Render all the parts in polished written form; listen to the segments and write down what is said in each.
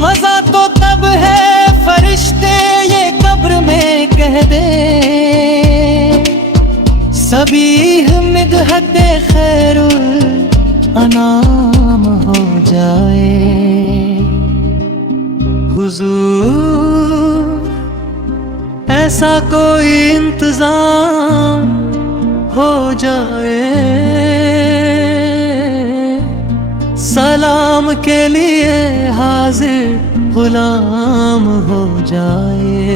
मजा तो तब है फरिश्ते ये कब्र में कह दे, सबीह मिदहत खैरुल अनाम हो जाए। हुजूर ऐसा कोई इंतजाम हो जाए, सलाम के लिए हाजिर गुलाम हो जाए।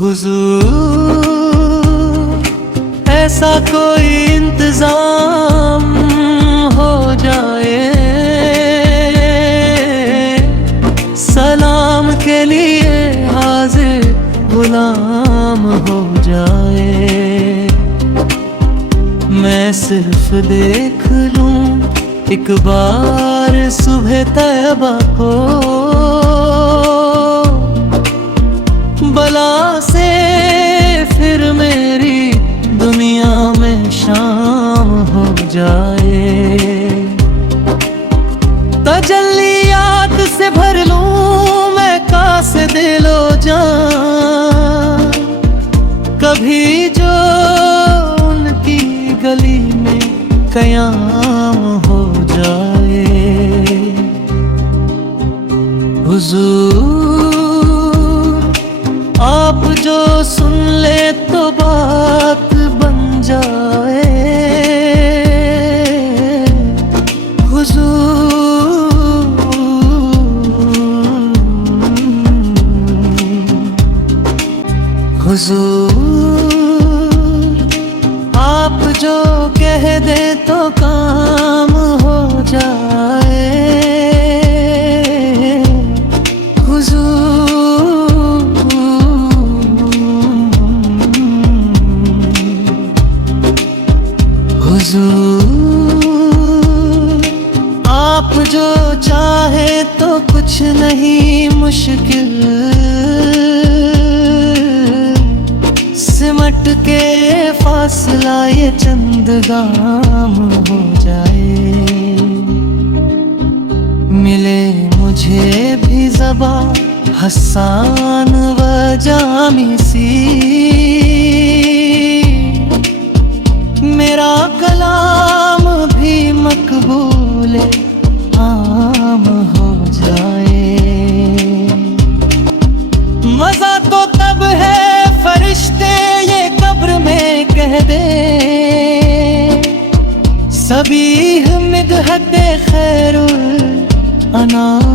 हुजूर ऐसा कोई इंतजाम हो जाए, सलाम के लिए हाजिर गुलाम हो जाए। मैं सिर्फ देख लूं एक बार सुबह तैयबा को, बला से फिर मेरी दुनिया में शाम हो जाए। तजल्लियात से भर लूं मैं कासे दिलो जान, कभी जो उनकी गली में कयाम हो जाए। हुजूर आप जो सुन ले तो बात बन जाए। हुजूर आप जो कह दे तो काम हो जाए। हुजूर आप जो चाहे तो कुछ नहीं मुश्किल, सिमट के फासला ये चंद गाम हो जाए। मिले मुझे भी ज़बा हसन व जामी सी, मेरा कलाम भी मकबूल आम हो जाए। मजा तो तब है फरिश्ते ये कब्र में कह दे, सबीह मिदहत खैरुल अनाम